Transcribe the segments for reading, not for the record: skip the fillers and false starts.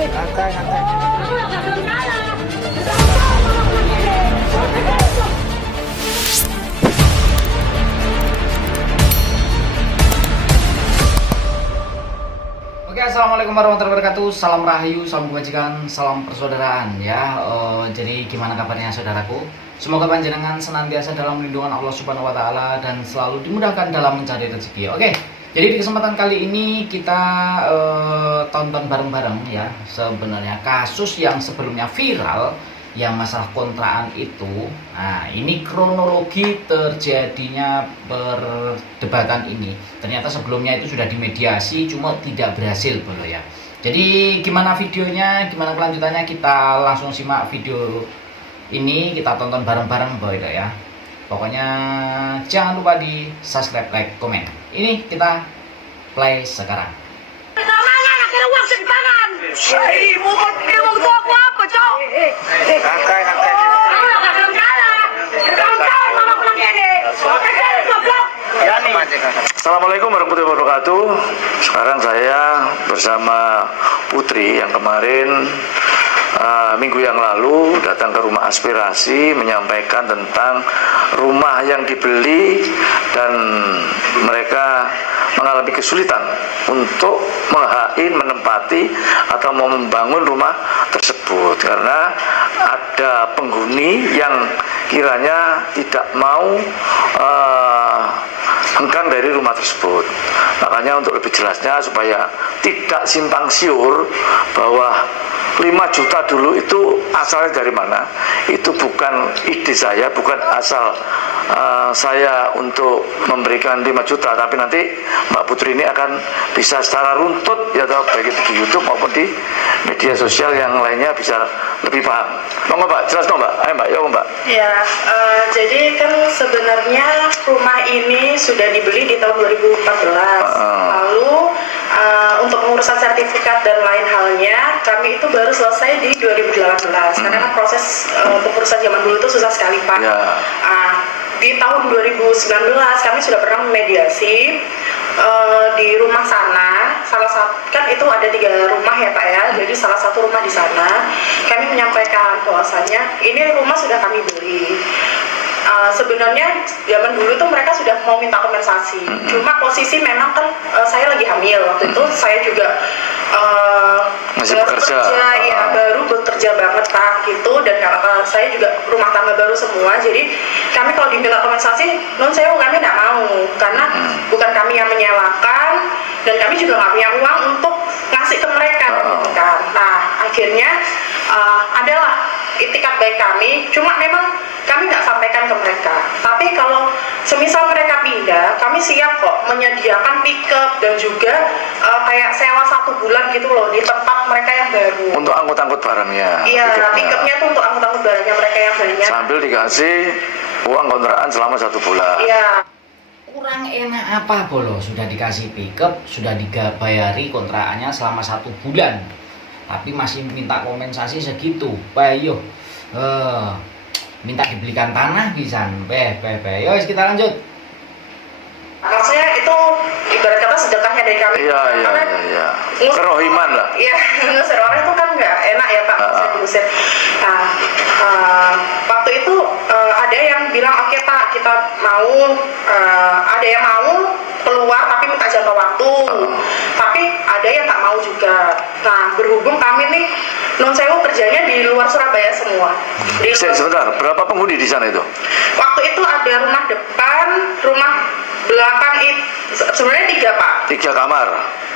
Santai, santai. Oke, assalamualaikum warahmatullahi wabarakatuh. Salam rahayu, salam kebajikan, salam persaudaraan ya. Jadi gimana kabarnya saudaraku? Semoga panjenengan senantiasa dalam lindungan Allah Subhanahu Wa Taala dan selalu dimudahkan dalam mencari rezeki. Oke, jadi di kesempatan kali ini kita tonton bareng-bareng ya. Sebenarnya kasus yang sebelumnya viral, yang masalah kontraan itu. Nah, ini kronologi terjadinya perdebatan ini. Ternyata sebelumnya itu sudah dimediasi, cuma tidak berhasil, bro ya. Jadi gimana videonya, gimana kelanjutannya, kita langsung simak video ini, kita tonton bareng-bareng, bro ya. Pokoknya jangan lupa di subscribe, like, komen. Ini kita play sekarang. Assalamualaikum warahmatullahi wabarakatuh. Sekarang saya bersama Putri yang kemarin minggu yang lalu datang ke rumah aspirasi menyampaikan tentang rumah yang dibeli dan mereka mengalami kesulitan untuk menempati atau mau membangun rumah tersebut karena ada penghuni yang kiranya tidak mau hengkang dari rumah tersebut. Makanya untuk lebih jelasnya supaya tidak simpang siur bahwa 5 juta dulu itu asalnya dari mana, itu bukan ide saya, bukan asal saya untuk memberikan 5 juta, tapi nanti Mbak Putri ini akan bisa secara runtut ya, baik itu di YouTube maupun di media sosial yang lainnya bisa lebih paham. Monggo Mbak, jelas dong Mbak. Ayo Mbak, ya Mbak. Ya, jadi kan sebenarnya rumah ini sudah dibeli di tahun 2014. Lalu untuk pengurusan sertifikat dan lain halnya, kami itu baru selesai di 2018. Karena kan proses pengurusan zaman dulu itu susah sekali Pak. Ya. Di tahun 2019 kami sudah pernah memediasi di rumah sana. Salah satu kan itu ada 3 rumah ya Pak ya. Jadi salah satu rumah di sana kami menyampaikan bahwasanya ini rumah sudah kami beli. Sebenarnya zaman dulu tuh mereka sudah mau minta kompensasi. Cuma posisi memang kan saya lagi hamil waktu itu, saya juga masih bekerja. Ya baru bekerja banget Pak gitu, dan kakak saya juga rumah tangga baru semua. Jadi kami kalau diminta kompensasi, non saya kami nggak mau karena bukan kami yang menyewakan dan kami juga nggak punya uang untuk ngasih ke mereka kan. Nah akhirnya adalah itikat baik kami, cuma memang kami nggak sampaikan ke mereka. Tapi kalau semisal mereka pindah, kami siap kok menyediakan pickup dan juga kayak sewa 1 bulan gitu loh di tempat mereka yang baru. Untuk angkut-angkut barangnya. Iya, pickupnya tuh untuk angkut-angkut barangnya mereka yang banyak. Sambil dikasih uang kontrakan selama 1 bulan. Iya. Kurang enak apa bolo, sudah dikasih pickup, sudah dibayari kontrakannya selama 1 bulan, tapi masih minta kompensasi segitu. Bayo, minta dibelikan tanah bisa. Yo, kita lanjut. Maksudnya itu ibarat kata sedekahnya dari kami. Iya. Kerohiman lah. Iya, ngusir orang itu kan nggak enak ya Pak, diusir. Nah, waktu itu ada yang bilang oke Pak, kita mau, ada yang mau keluar tapi minta jangka waktu, tapi ada yang tak mau juga. Nah, berhubung kami nih non sewu kerjanya di luar Surabaya semua. Sebentar, berapa penghuni di sana itu? Waktu itu ada rumah depan, rumah belakang itu sebenarnya 3 Pak. 3 kamar.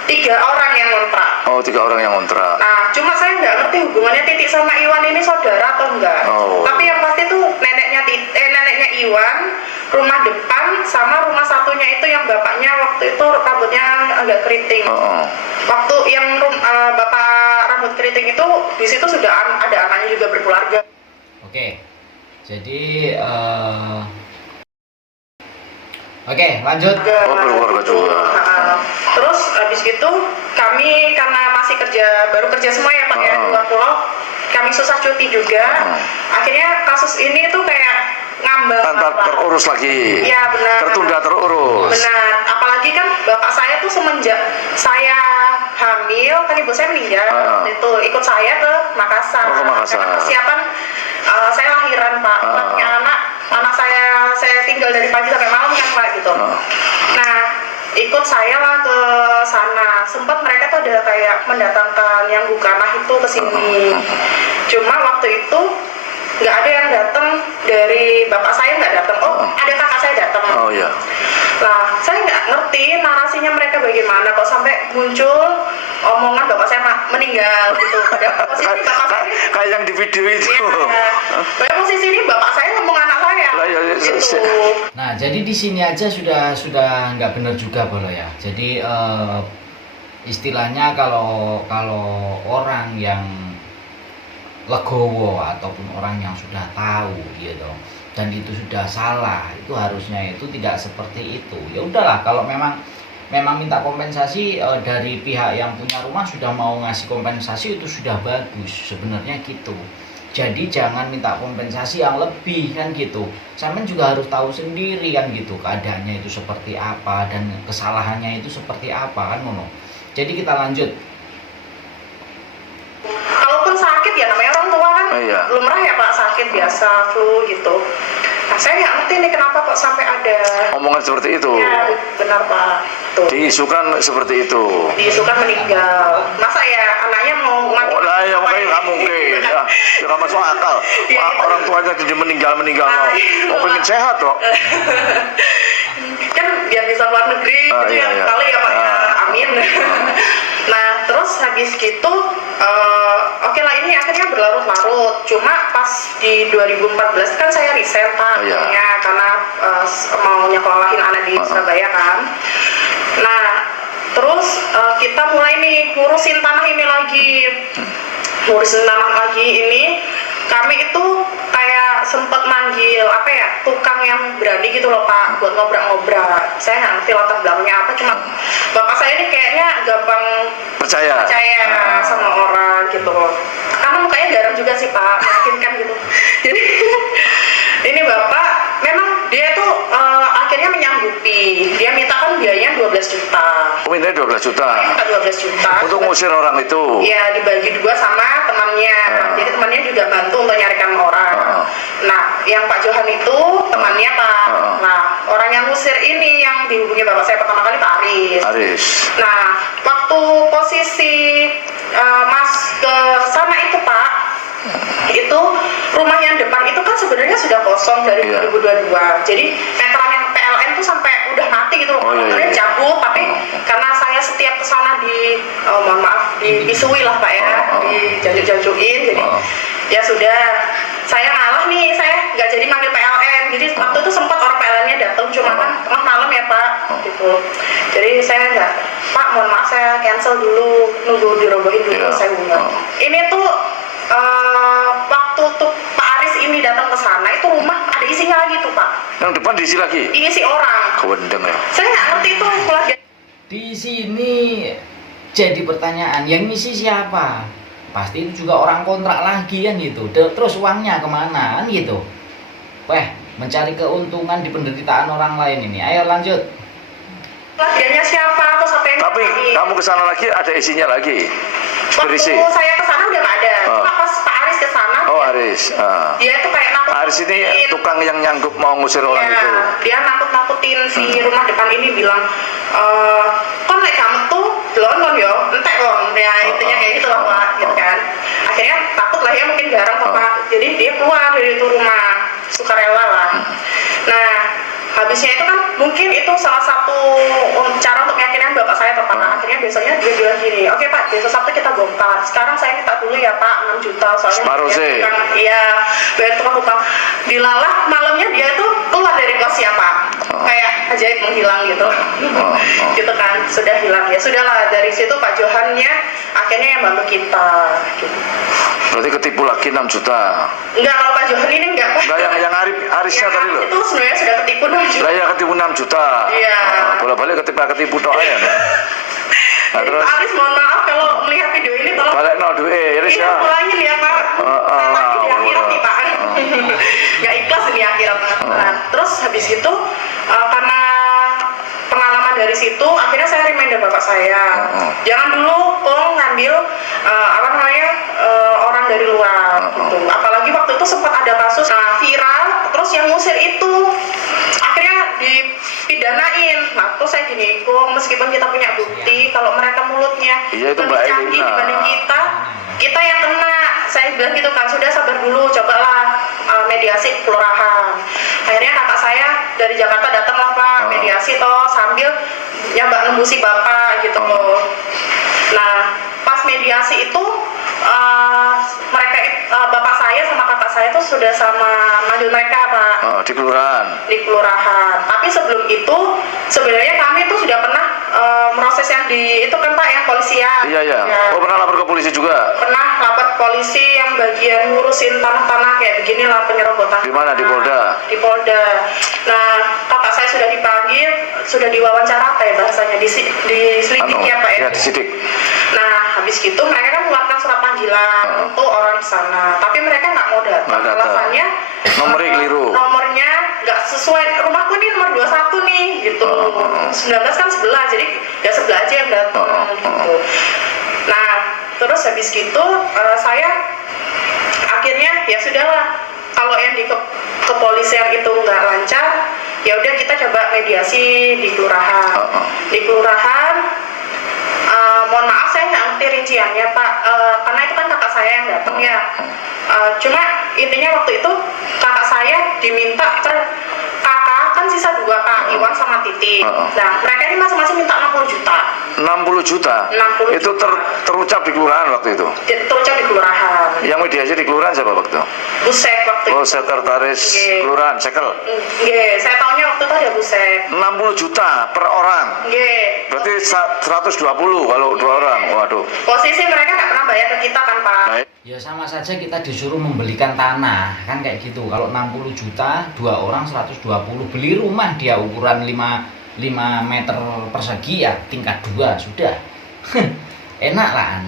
3 orang yang ngontrak. Oh, 3 orang yang ngontrak. Nah, cuma saya nggak ngerti hubungannya Titik sama Iwan ini saudara atau enggak. Tapi yang pasti tuh neneknya Iwan, rumah depan sama rumah satunya itu yang bapaknya waktu itu rambutnya agak keriting. Waktu yang bapak rambut keriting itu di situ sudah ada anaknya juga berkeluarga. Oke. Jadi oke, lanjut. Berkeluarga juga. Terus habis itu kami karena masih baru kerja semua ya Pak ya, luar pulau, kami susah cuti juga. Akhirnya kasus ini tuh kayak ngambang. Tanpa terurus lagi. Iya benar. Tertunda terurus. Benar. Apalagi kan bapak saya tuh semenjak saya hamil, kan ibu saya meninggal itu ikut saya ke Makassar. Oh, ke Makassar. Karena persiapan saya lahiran Pak, punya anak saya tinggal dari pagi sampai malam kan Pak gitu. Nah ikut saya lah ke sana, sempat mereka tuh ada kayak mendatangkan yang bukanah itu ke sini. Cuma waktu itu nggak ada yang datang, dari bapak saya nggak datang. Oh ada kakak saya datang. Oh iya. Lah saya nggak ngerti narasinya mereka bagaimana kok sampai muncul omongan bapak saya meninggal gitu. Padahal posisi bapak saya Kayak yang di video itu. ya, kayak posisi ini bapak saya ngomong anak saya Lah, ya, gitu. Nah, jadi di sini aja sudah nggak benar juga Bolo ya. Jadi istilahnya kalau orang yang legowo ataupun orang yang sudah tahu gitu dan itu sudah salah, itu harusnya itu tidak seperti itu. Ya udahlah, kalau memang minta kompensasi dari pihak yang punya rumah sudah mau ngasih kompensasi, itu sudah bagus sebenarnya gitu. Jadi jangan minta kompensasi yang lebih kan gitu. Sampean juga harus tahu sendiri kan gitu keadaannya itu seperti apa dan kesalahannya itu seperti apa kan ngono. Jadi kita lanjut. Kalaupun sakit ya namanya orang tua kan Iya. lumrah ya Pak, sakit biasa flu gitu. Nah saya nggak ngerti nih kenapa kok sampai ada Omongan seperti itu. ya benar Pak tuh Diisukan seperti itu. diisukan meninggal. Masa ya anaknya mau mati? Oh, lah ya Apa makanya nggak mungkin ya, nggak masuk akal. Iya, Wah, iya. orang tuanya jadi meninggal Nah, mau pengen sehat kok. Kan biar bisa luar negeri gitu Iya, ya iya. kali ya Pak ya, amin. Nah terus habis gitu oke lah ini akhirnya berlarut-larut. Cuma pas di 2014 kan saya resign Pak, Iya. akhirnya karena mau nyekolahin anak di Surabaya kan. Nah terus kita mulai nih ngurusin tanah ini lagi. Ngurusin tanah lagi ini kami itu kayak sempet manggil apa ya tukang yang berani gitu loh Pak buat ngobrak-ngobrak. Saya nggak ngerti latar belakangnya apa, cuma bapak saya ini kayaknya gampang Percaya. sama orang gitu loh. Karena mukanya garang juga sih Pak, meyakinkan gitu. Jadi ini bapak memang dia tuh akhirnya menyanggupi. Dia minta kan biayanya 12 juta. Minta 12 juta. Minta 12 juta. Untuk ngusir orang itu. Iya, dibagi dua sama temannya. Jadi temannya juga bantu untuk nyarikan orang. Nah, yang Pak Johan itu temannya Pak. Nah, orang yang ngusir ini yang dihubungi bapak saya pertama kali Pak Aris. Aris. Nah, waktu posisi Mas ke sana itu Pak, itu rumah yang depan itu kan sebenarnya sudah kosong dari Iya. 2022. Jadi meteran yang PLN itu sampai udah mati gitu loh. Oh, iya, Meterannya iya. cabut, tapi karena saya setiap kesana mohon maaf dipisui lah Pak ya, dijajuk-jajuin. Jadi ya sudah, saya ngalah nih, saya nggak jadi manggil PLN. Jadi waktu itu sempat orang PLN-nya datang, cuma kan tengah malam ya Pak, gitu. Jadi saya nggak, Pak mohon maaf saya cancel dulu, nunggu dirobohin dulu, Iya. saya hubungan. Ini tuh waktu tuh Pak Aris ini datang ke sana, itu rumah ada isinya lagi tuh Pak, Yang depan diisi lagi. diisi orang. Kewendeng ya. Saya nggak ngerti itu keluarga. Di sini jadi pertanyaan, yang ngisi siapa? Pasti itu juga orang kontrak lagi kan gitu. Terus uangnya kemana kan gitu. Mencari keuntungan di penderitaan orang lain ini. Ayo lanjut. Keluarganya siapa atau siapa yang Tapi nyari? kamu kesana lagi ada isinya lagi. Waktu Berisi. saya ke sana udah nggak ada. Cuma pas Pak Aris ke sana, Oh Aris. dia tuh kayak nakut. Aris ini tukang yang nyanggup mau ngusir orang Ya, itu. dia nakut-nakutin si rumah depan ini, bilang kon lek kamu tuh delon yo entek kon ya, intinya kayak gitu lah Pak gitu kan. Akhirnya takut lah ya, mungkin garang Pak, jadi dia keluar dari itu rumah sukarela lah. Nah habisnya itu kan mungkin itu salah satu cara untuk meyakinkan bapak saya Pak. Akhirnya biasanya dia bilang gini, oke Pak, besok Sabtu kita bongkar, sekarang saya minta dulu ya Pak 6 juta soalnya Separuh dia sih. tukang, iya bayar tukang utang. Dilalah malamnya dia tuh keluar dari kosnya Pak, kayak ajaib menghilang gitu. Gitu kan, sudah hilang ya sudahlah. Dari situ Pak Johannya akhirnya yang bantu kita gitu. Berarti ketipu lagi 6 juta. Enggak, kalau Pak Johan ini enggak Pak. Nah yang Arisnya Yang tadi loh. itu sebenarnya sudah ketipu 6 juta. Lah ya ketipu 6 juta. Iya. Bolak-balik ketipu tok ya. Nah, Jadi terus Pak Aris mohon maaf kalau melihat video ini, tolong balik no duit Aris ini ya. ulangin ya Pak. Saya lagi di akhirat nih Pak. Nggak ikhlas ini akhirat. Nah, terus habis itu karena pengalaman dari situ akhirnya saya reminder bapak saya, jangan dulu kok ngambil orang dari luar gitu. Apalagi waktu itu sempat ada kasus viral, terus yang ngusir itu akhirnya dipidanain. Nah terus saya gini, kok meskipun kita punya bukti kalau mereka mulutnya Iya, itu lebih Mbak canggih Elina. dibanding kita yang kena. Saya bilang gitu kan, sudah sabar dulu, cobalah mediasi kelurahan. Akhirnya kakak saya dari Jakarta datang lah Pak, mediasi toh sambil ya mbak nembusi bapak gitu loh. Nah pas mediasi itu bapak saya sama kakak saya tuh sudah sama manggil mereka Pak. Di kelurahan. Di kelurahan. Tapi sebelum itu sebenarnya kami tuh sudah pernah proses yang di itu kan Pak, yang polisian. Iya. Ya, Oh, pernah lapor ke polisi juga? pernah lapor polisi yang bagian ngurusin tanah-tanah kayak beginilah, penyerobotan. Di mana? Di Polda? Di Polda. Nah kakak saya sudah dipanggil, sudah diwawancara kayak bahasanya, diselidik ya Pak ya. Ya, disidik. Nah habis gitu mereka kan mengeluarkan surat panggilan untuk orang di sana, tapi mereka nggak mau datang. Nggak datang. Alasannya Nomornya keliru. Nomornya nggak sesuai, rumahku ini nomor 21 nih gitu. 19 kan sebelah, jadi ya sebelah aja yang datang gitu. Nah terus habis gitu saya akhirnya ya sudahlah, kalau yang di kepolisian itu nggak lancar, ya udah kita coba mediasi di kelurahan. Di kelurahan mohon maaf saya nggak ngerti rinciannya Pak, karena itu kan kakak saya yang datang ya. Cuma intinya waktu itu kakak saya diminta kakak kan sisa 2 Pak, Iwan sama Titi. Nah mereka ini masing-masing minta 60 juta. 60 juta? 60 itu terucap di kelurahan waktu itu? Terucap di kelurahan. Yang mediasi di kelurahan siapa waktu itu? Busek waktu itu. Oh, sekretaris kelurahan, sekel. Nggih, saya tahunya waktu itu ada Busek. 60 juta per orang? Nggih. Berarti 120 kalau 2 orang. Waduh. Posisi mereka nggak pernah bayar ke kita kan Pak. Baik. Ya sama saja kita disuruh membelikan tanah, kan kayak gitu. Kalau 60 juta, 2 orang 120. Beli rumah dia ukuran 5 meter persegi ya tingkat 2 sudah. Enak lah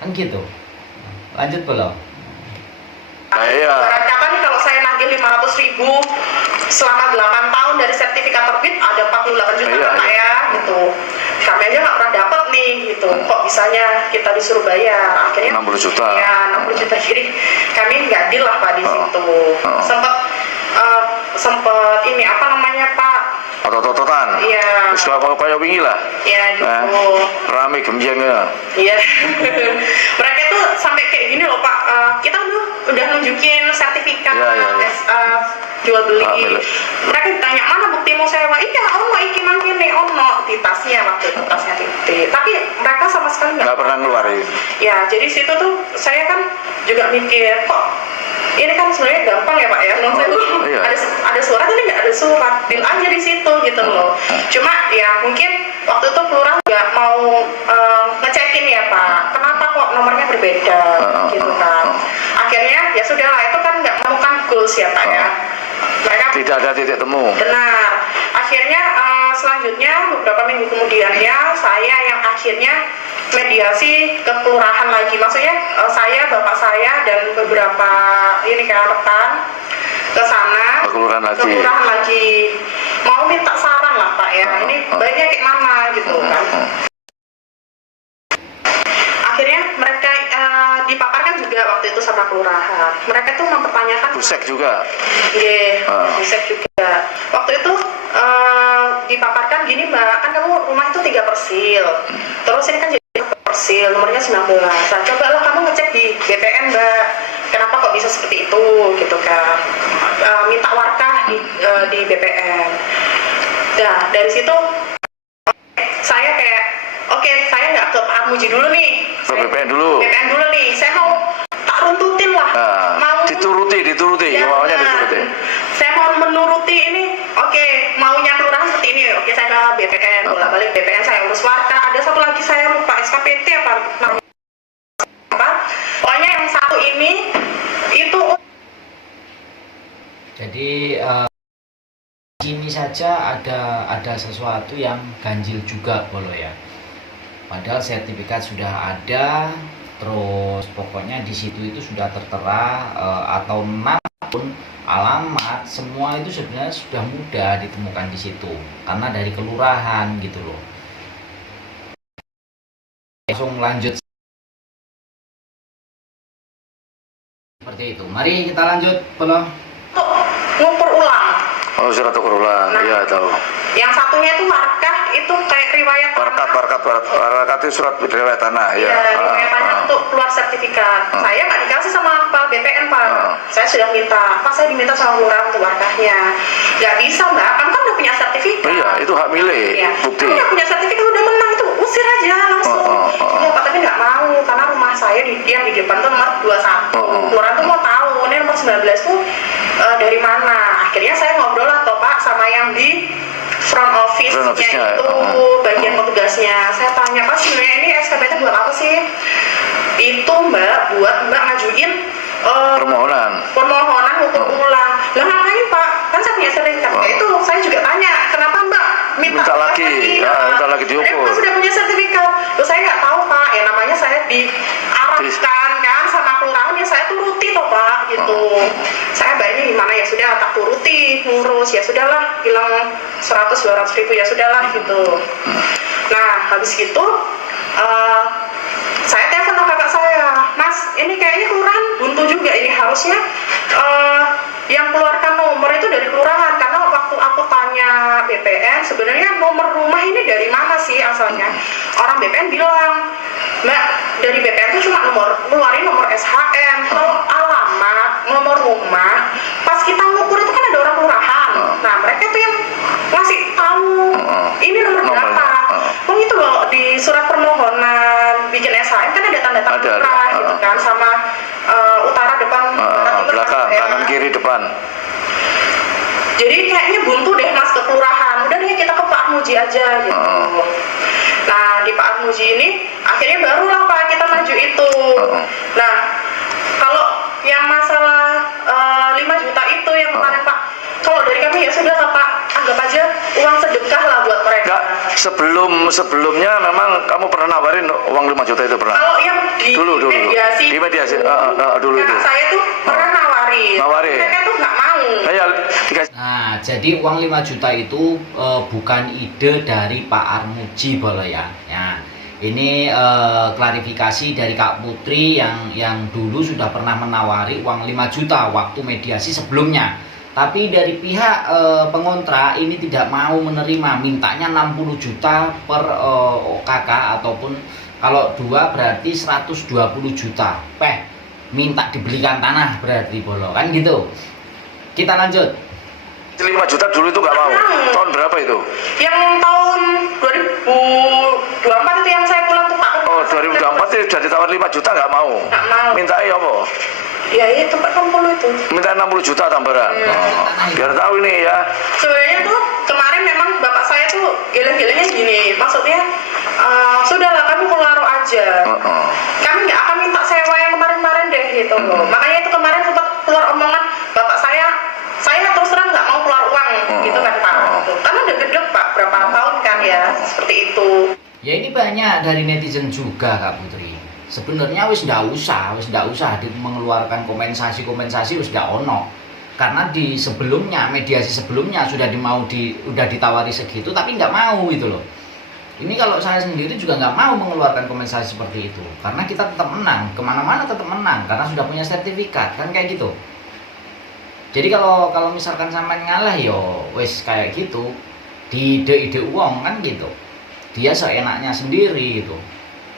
kan gitu. Lanjut belum? Nah, iya. Ibarat kata nih kalau saya nagih 500.000 selama 8 tahun dari sertifikat terbit ada 48 juta Iya, Pak ya gitu. Kami aja nggak pernah dapat nih gitu. Kok bisanya kita disuruh bayar? Akhirnya 60 juta. Ya 60 juta, jadi kami nggak deal lah Pak di situ. Sempet ini apa namanya Pak? Otot-ototan. Iya. Wis kaya wingi lah. Ya gitu. Rame gemjengnya. Iya. Mereka tuh sampai kayak gini loh Pak. Kita udah nunjukin sertifikat Iya. jual beli. Milik. Mereka ditanya mana buktimu sewa? Iya, ono iki mangkene ono di tasnya waktu itu, tasnya Titi. Tapi mereka sama sekali Nggak pernah ngeluarin. Ya, jadi situ tuh saya kan juga mikir kok ini kan sebenarnya gampang ya Pak ya, saya tuh Iya. ada surat ini nggak ada surat, deal aja di situ gitu loh. Cuma ya mungkin waktu itu kelurahan nggak mau ngecekin ya Pak, kenapa kok nomornya berbeda gitu kan. Akhirnya ya sudahlah, itu kan nggak menemukan goals ya Pak ya. Mereka Tidak ada titik temu. benar. Akhirnya selanjutnya beberapa minggu kemudiannya saya yang akhirnya mediasi ke kelurahan lagi. Maksudnya saya, bapak saya dan beberapa ini kan rekan ke sana. Ke kelurahan lagi. Ke kelurahan lagi. Mau minta saran lah Pak ya. Ini baiknya kayak mana gitu kan. Akhirnya mereka dipaparkan juga waktu itu sama kelurahan. Mereka tuh mempertanyakan. Busek juga. Iya, Busek juga. Waktu itu dipaparkan gini Mbak, kan kamu rumah itu 3 persil. Terus ini kan jadi persil, nomornya 19. Nah, cobalah kamu ngecek di BPN Mbak. Kenapa kok bisa seperti itu gitu kan. Minta warkah di BPN. Nah, dari situ saya kayak oke, saya nggak ke Pak Armuji dulu nih. Ke BPN dulu. BPN dulu nih. Saya mau tak runtutin lah. Mau Dituruti. Ya, Maunya benar. dituruti. Saya mau menuruti ini, oke, maunya kelurahan seperti ini, oke saya ke BPN, bolak-balik BPN saya urus warga. Ada satu lagi saya lupa SKPT apa pokoknya yang satu ini itu. Jadi ini saja ada sesuatu yang ganjil juga Bolo ya. Padahal sertifikat sudah ada, terus pokoknya di situ itu sudah tertera atau map alamat semua itu sebenarnya sudah mudah ditemukan di situ karena dari kelurahan gitu loh. Langsung lanjut seperti itu. Mari kita lanjut belum? Ngumpul ulang. Oh, surat ukur ulang. Nah, Iya, tahu. Yang satunya itu warkah, itu kayak riwayat Warkat itu surat riwayat tanah, ya. Iya, riwayat tanah untuk keluar sertifikat. Saya nggak dikasih sama Pak BPN, Pak. Saya sudah minta, Pak saya diminta sama lurah untuk warkahnya. Nggak bisa, Mbak, kamu kan udah punya sertifikat. Iya, itu hak milik, Iya. bukti. Kamu udah punya sertifikat, udah menang, itu usir aja langsung. Iya, Pak, tapi nggak mau, karena rumah saya yang di depan tuh nomor 21. Lurah tuh mau tahu, ini nomor 19 tuh dari mana. Akhirnya saya ngobrol lah toh, Pak, sama yang di front office-nya itu, bagian petugasnya. Saya tanya, Pak, sebenarnya ini SKP-nya buat apa sih? Itu Mbak, buat Mbak ngajuin permohonan hukum ulang. Lah ngapain Pak? Kan saya punya sertifikat. Itu saya juga tanya, kenapa Mbak minta lagi? Minta lagi diukur. Saya sudah punya sertifikat. Loh saya nggak tahu Pak, ya namanya saya diarahkan kan sama kelurahan, ya saya turuti toh Pak, gitu. Saya bayarnya gimana, ya sudah tak turuti, ngurus, ya sudahlah, hilang 100-200 ribu, ya sudahlah gitu. Nah habis gitu saya telepon sama kakak saya, Mas ini kayaknya kelurahan buntu juga, ini harusnya yang keluarkan nomor itu dari kelurahan, karena waktu aku tanya BPN sebenarnya nomor rumah ini dari mana sih asalnya, orang BPN bilang, Mbak dari BPN itu cuma ngeluarin nomor SHM, kalau alamat, nomor rumah, pas kita ngukur itu kan ada orang kelurahan, nah mereka tuh yang ngasih tahu ini nomor berapa. Oh itu loh, di surat permohonan bikin SHM kan ada tanda tangan lurah gitu kan, sama utara depan, belakang, kanan kiri depan. Jadi kayaknya buntu deh Mas ke kelurahan, udah deh kita ke Pak Armuji aja gitu. Nah di Pak Armuji ini akhirnya barulah Pak kita maju itu. Nah kalau yang masalah 5 juta itu yang kemarin Pak, kalau dari kami ya sudah Pak, anggap aja uang sedekah lah buat mereka. Enggak, sebelumnya memang kamu pernah nawarin uang 5 juta itu pernah? Kalau yang dulu. mediasi, dulu itu. Saya tuh pernah nawarin. Mereka tuh nggak mau. Nah, jadi uang 5 juta itu bukan ide dari Pak Armuji Bolo ya. Nah, ini klarifikasi dari Kak Putri yang dulu sudah pernah menawari uang 5 juta waktu mediasi sebelumnya. Tapi dari pihak pengontrak ini tidak mau menerima, mintanya 60 juta per OKK ataupun kalau 2 berarti 120 juta. Minta dibelikan tanah berarti Bolo, kan gitu. Kita lanjut. 5 juta dulu itu nggak mau. Tahun berapa itu? Yang tahun 2024 itu yang saya pulang tuh Pak. Oh 2024 itu sudah ditawar 5 juta nggak mau. Nggak mau. Minta apa? Ya itu Pak 60 itu. Minta 60 juta tambahan. Biar tahu ini ya. Sebenarnya tuh kemarin memang bapak saya tuh geleng-gelengnya gini, maksudnya sudahlah kami keluar aja. Kami nggak akan minta sewa yang kemarin-kemarin deh gitu loh. Makanya itu kemarin sempat keluar omongan bapak saya terus terang nggak mau keluar uang gitu kan Pak. Karena udah gede Pak, berapa tahun kan ya seperti itu. Ya ini banyak dari netizen juga Kak Putri. Sebenarnya wis ndak usah mengeluarkan kompensasi wis ndak ono. Karena di sebelumnya, mediasi sebelumnya sudah ditawari segitu tapi nggak mau gitu loh. Ini kalau saya sendiri juga nggak mau mengeluarkan kompensasi seperti itu. Karena kita tetap menang, kemana-mana tetap menang karena sudah punya sertifikat kan kayak gitu. Jadi kalau misalkan sampai ngalah yo wis kayak gitu, di ide uang kan gitu. Dia seenaknya sendiri gitu.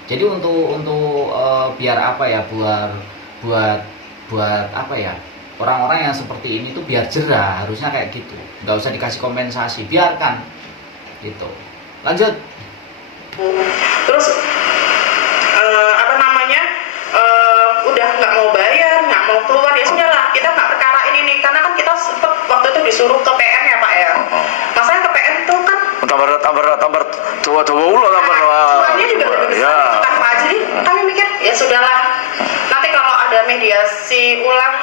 Jadi untuk biar apa ya, buat apa ya, orang-orang yang seperti ini tuh biar jerah, harusnya kayak gitu, nggak usah dikasih kompensasi, biarkan gitu. Lanjut. Terus apa namanya, udah nggak mau bayar, nggak mau keluar, ya sudahlah kita nggak perkarain ini, karena kan kita sempet waktu itu disuruh ke PN ya Pak ya. Masanya ke PN tuh kan tambah tua ulo suaranya juga lebih besar kan Pak. Jadi kami mikir ya sudahlah, nanti kalau ada mediasi ulang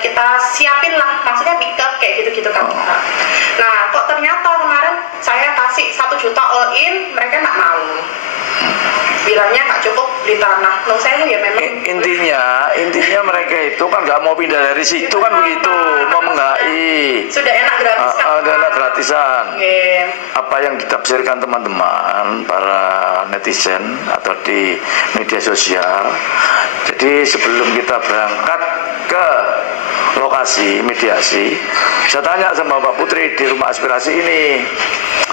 kita siapin lah, maksudnya pick up kayak gitu kan. Nah kok ternyata kemarin saya kasih 1 juta all in, mereka nggak mau. bilangnya nggak cukup beli tanah. Non saya ya memang Intinya mereka itu kan nggak mau pindah dari situ kan begitu, mau menggai. Sudah enak gratis kan. Ada enak gratisan. Oke. Apa yang ditafsirkan teman-teman para netizen atau di media sosial. Jadi sebelum kita berangkat ke lokasi mediasi, saya tanya sama Mbak Putri di rumah aspirasi ini.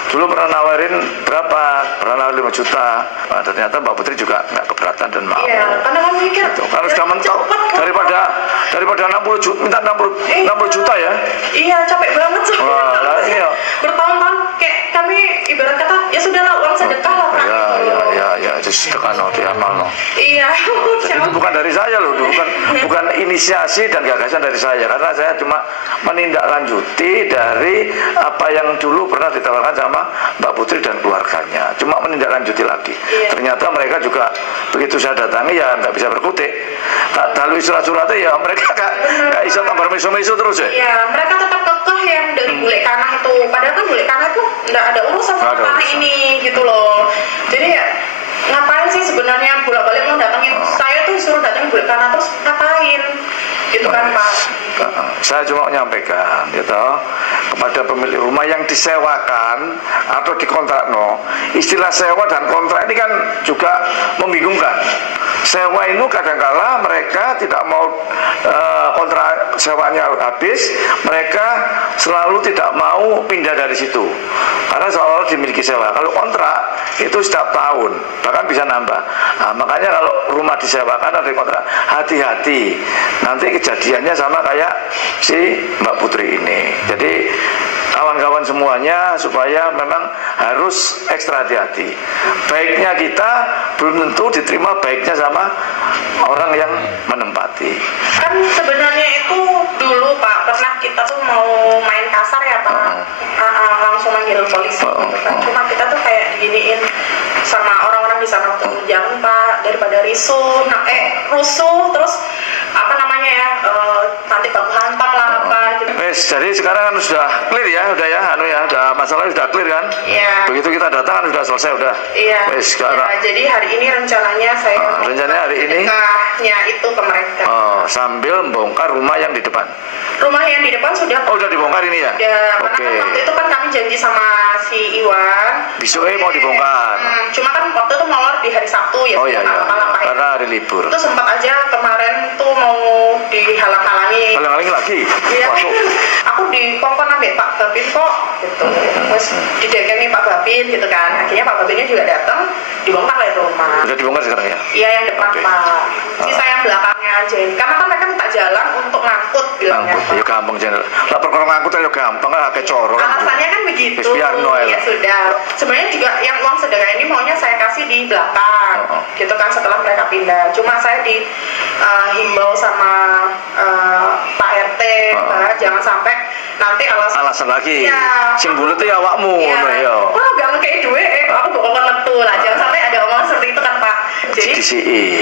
Dulu pernah nawarin berapa? Pernah nawarin 5 juta. Nah, ternyata Mbak Putri juga nggak keberatan dan mau. Iya, karena kan mikir. Gitu. Kalau sudah mentok daripada 60 juta, minta 60 juta ya. Iya, capek banget sih. Wah, iya. Bertahun-tahun kayak kami ibarat kata ya sudahlah uang sedekah lah Pak. Ya, itu sedekah no, di amal no. Iya. Jadi itu bukan dari saya loh, bukan inisiasi dan gagasan dari saya, karena saya cuma menindaklanjuti dari apa yang dulu pernah ditawarkan sama Mbak Putri dan keluarganya, cuma menindaklanjuti lagi. Iya. Ternyata mereka juga begitu saya datangi ya nggak bisa berkutik, tak lalu surat-suratnya ya mereka nggak bisa tambah meso-meso terus ya. Iya, mereka tetap kekeh yang dari bule kanah itu, padahal kan bule kanah itu nggak ada urusan sama tanah ini gitu loh. Jadi ya ngapain sih sebenarnya bolak-balik mau datangin saya tuh suruh datangin bule kanah terus ngapain gitu kan Pak. Saya cuma menyampaikan gitu kepada pemilik rumah yang disewakan atau dikontrak istilah sewa dan kontrak ini kan juga membingungkan. Sewa itu kadangkala mereka tidak mau kontrak sewanya habis, mereka selalu tidak mau pindah dari situ karena seolah dimiliki sewa. Kalau kontrak itu setiap tahun bahkan bisa nambah. Nah, makanya kalau rumah disewakan atau dikontrak, hati-hati nanti kejadiannya sama kayak si Mbak Putri ini. Jadi kawan-kawan semuanya supaya memang harus ekstra hati-hati. Baiknya kita belum tentu diterima baiknya sama orang yang menempati. Kan sebenarnya itu dulu Pak pernah kita tuh mau main kasar ya Pak, langsung manggil polisi gitu kan. Cuma kita tuh kayak diginiin sama orang-orang di sana tuh, jangan Pak, daripada rusuh terus apa namanya ya, nanti baku hantam lah apa gitu. Jadi sekarang kan sudah clear ya, udah masalahnya sudah clear kan? Iya. Begitu kita datang kan sudah selesai udah. Iya. Sekarang. Ya, jadi hari ini rencananya saya sedekahnya itu ke mereka. Sambil membongkar rumah yang di depan. Rumah yang di depan sudah. Oh, udah dibongkar ini ya? Ya, karena kan waktu itu kan kami janji sama si Iwan. Besoknya mau dibongkar. Cuma kan waktu itu molor di hari Sabtu ya. Oh iya. Karena hari libur. Itu sempat aja kemarin tuh mau dihalang-halangi. Halang-halangi lagi? Iya. Aku dikongkon ambek Pak Babin kok gitu. Terus didagangi Pak Babin gitu kan. Akhirnya Pak Babinnya juga datang, dibongkar lah itu rumah. Udah dibongkar sekarang ya? Iya, yang depan Pak. Sisa yang belakangnya aja. Karena kan mereka minta jalan untuk ngangkut bilangnya. Ya gampang channel. Lah perkara ngangkut aja gampang lah kayak coro kan. Alasannya kan begitu. Ya sudah. Sebenarnya juga yang uang sedekah ini maunya saya kasih di belakang. Gitu kan setelah mereka pindah. Cuma saya himbau sama Pak RT bahwa jangan sampai nanti alasan lagi. Ya, sing bulet ya awakmu ngono ya. Wah, gak ngekei duit, aku bokong metu lah. Jangan sampai ada omongan seperti itu kan Pak. Jadi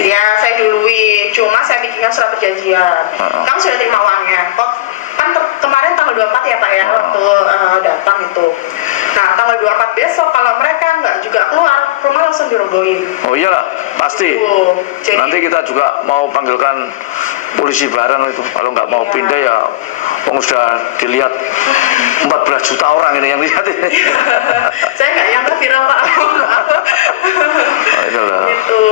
ya saya dului. Cuma saya bikinkan surat perjanjian. Kamu sudah terima uangnya. Kok kan kemarin tanggal 24 ya Pak ya waktu datang itu. Nah, tanggal 24 besok kalau mereka nggak juga keluar, rumah langsung dirobohin. Oh iyalah, pasti. Jadi, nanti kita juga mau panggilkan polisi bareng itu. Kalau nggak mau pindah ya sudah dilihat 14 juta orang ini yang lihat ini. Saya nggak nyangka viral Pak. Itulah. Gitu.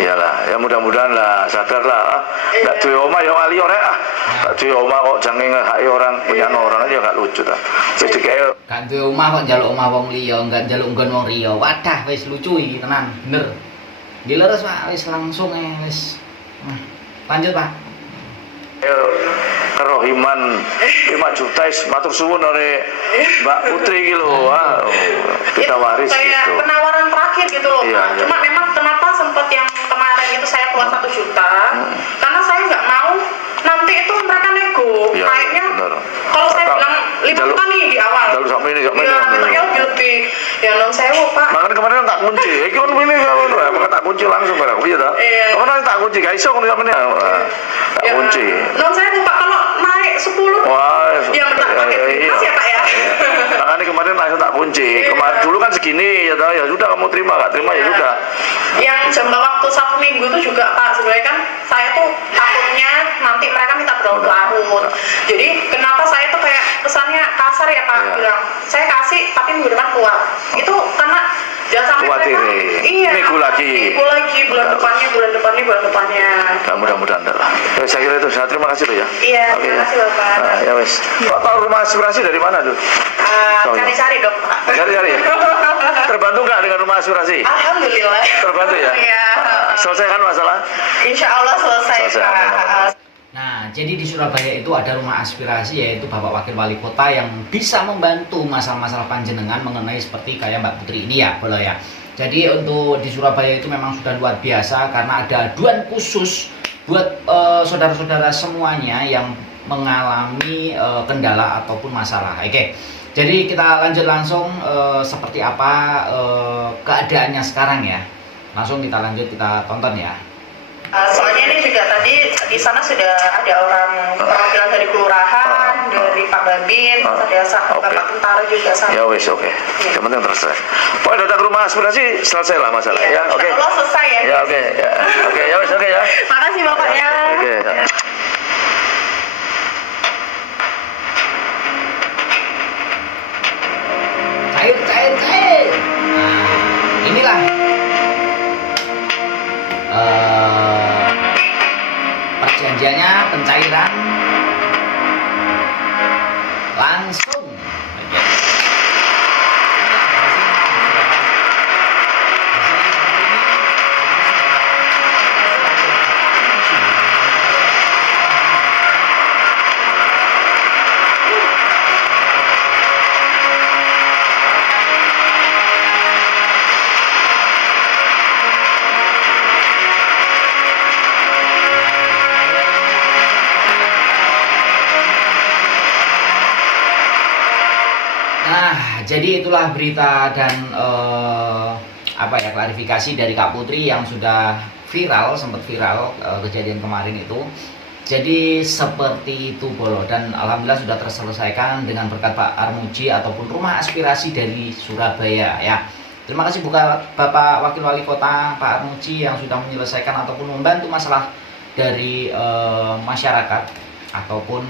Iyalah, ya mudah-mudahan lah sadar lah. Nggak duwe omah ya wali ora Nggak duwe omah kok jangan ngehaki orang punya orang aja nggak lucu ta. Jadi kayak gak duwe omah kok njaluk omah wong liya, enggak njaluk nggon wong liya. Wadah wis lucu iki tenan, bener. Dileres Pak, wis langsung wis. Lanjut Pak. kerohiman 5 juta matur suwun oleh Mbak Putri gitu kita waris kayak gitu. Penawaran terakhir gitu loh iya, Pak. iya. Cuma memang kenapa sempat yang kemarin itu saya keluar 1 juta karena saya nggak mau nanti itu mereka nego Ya, naiknya kalau saya bilang 5 juta nih di awal jalur sampai ini ya minta lebih ya non sewu Pak. Makanya kemarin tak kunci. Iki kan ini kan tak kunci langsung barang. Iya toh? Kemarin tak kunci, guys. Iso ngono sampeyan. Tak kunci. Non saya lupa kalau naik 10. Wah, Ya benar pakai iya. ya Pak ya. Makanya kemarin langsung tak kunci. Kemarin dulu kan segini ya toh, ya sudah kamu terima nggak terima ya sudah. Yang jangka waktu 1 minggu itu juga Pak, sebenarnya kan saya tuh takutnya nanti mereka minta berlarut-larut. Jadi kenapa saya tuh kayak kesannya kasar ya Pak, bilang saya kasih tapi minggu depan keluar. Itu karena jangan sampai Khawatir, mereka minggu lagi bulan depannya. Mudah-mudahan enggak lah. Saya kira itu. Saya terima kasih loh ya. Iya, Oke, terima kasih Bapak. Nah, ya wes. Pak tahu rumah aspirasi dari mana tuh? Cari-cari dong Pak. Cari-cari ya? Terbantu nggak dengan rumah aspirasi? Alhamdulillah. Terbantu ya? Iya. Selesaikan masalah? Insya Allah selesai Pak. Nah, jadi di Surabaya itu ada rumah aspirasi, yaitu Bapak Wakil Wali Kota yang bisa membantu masalah-masalah panjenengan mengenai seperti kayak Mbak Putri ini ya, boleh ya. Jadi untuk di Surabaya itu memang sudah luar biasa karena ada aduan khusus buat saudara-saudara semuanya yang mengalami kendala ataupun masalah. Oke. Jadi kita lanjut langsung seperti apa keadaannya sekarang ya. Langsung kita lanjut, kita tonton ya. Soalnya ini juga tadi di sana sudah ada orang perwakilan dari kelurahan, dari Pak Babin, ada Bapak Tentara juga sama. Ya wes, oke. Yang penting selesai. Pokoknya datang ke rumah aspirasi selesai lah masalah ya. Oke. Allah selesai ya. Ya oke. Ya. Oke, ya wes oke ya. Makasih Bapak ya. Oke. Ya. Cair. Nah, inilah perjanjiannya, pencairan langsung. Oke. Nah, jadi itulah berita dan klarifikasi dari Kak Putri yang sudah sempat viral kejadian kemarin itu. Jadi seperti itu Bolo, dan alhamdulillah sudah terselesaikan dengan berkat Pak Armuji ataupun rumah aspirasi dari Surabaya ya. Terima kasih Bapak Wakil Wali Kota Pak Armuji yang sudah menyelesaikan ataupun membantu masalah dari masyarakat ataupun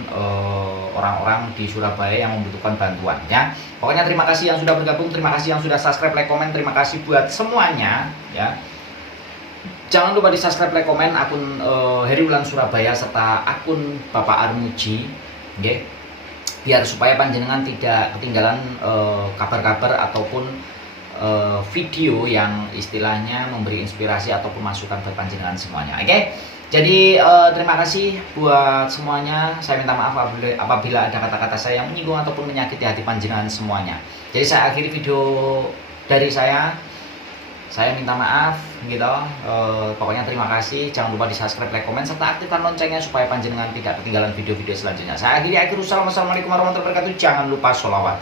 orang-orang di Surabaya yang membutuhkan bantuannya. Pokoknya terima kasih yang sudah bergabung, terima kasih yang sudah subscribe, like, komen, terima kasih buat semuanya ya. Jangan lupa di subscribe, like, komen akun Heri Wulan Surabaya serta akun Bapak Armuji, okay? Biar supaya panjenengan tidak ketinggalan kabar-kabar ataupun video yang istilahnya memberi inspirasi ataupun masukan buat panjenengan semuanya, oke? Jadi terima kasih buat semuanya. Saya minta maaf apabila ada kata-kata saya yang menyinggung ataupun menyakiti hati panjenengan semuanya. Jadi saya akhiri video dari saya. Saya minta maaf gitu. Pokoknya terima kasih. Jangan lupa di subscribe, like, komen serta aktifkan loncengnya supaya panjenengan tidak ketinggalan video-video selanjutnya. Saya akhiri. Assalamualaikum warahmatullahi wabarakatuh. Jangan lupa sholawat.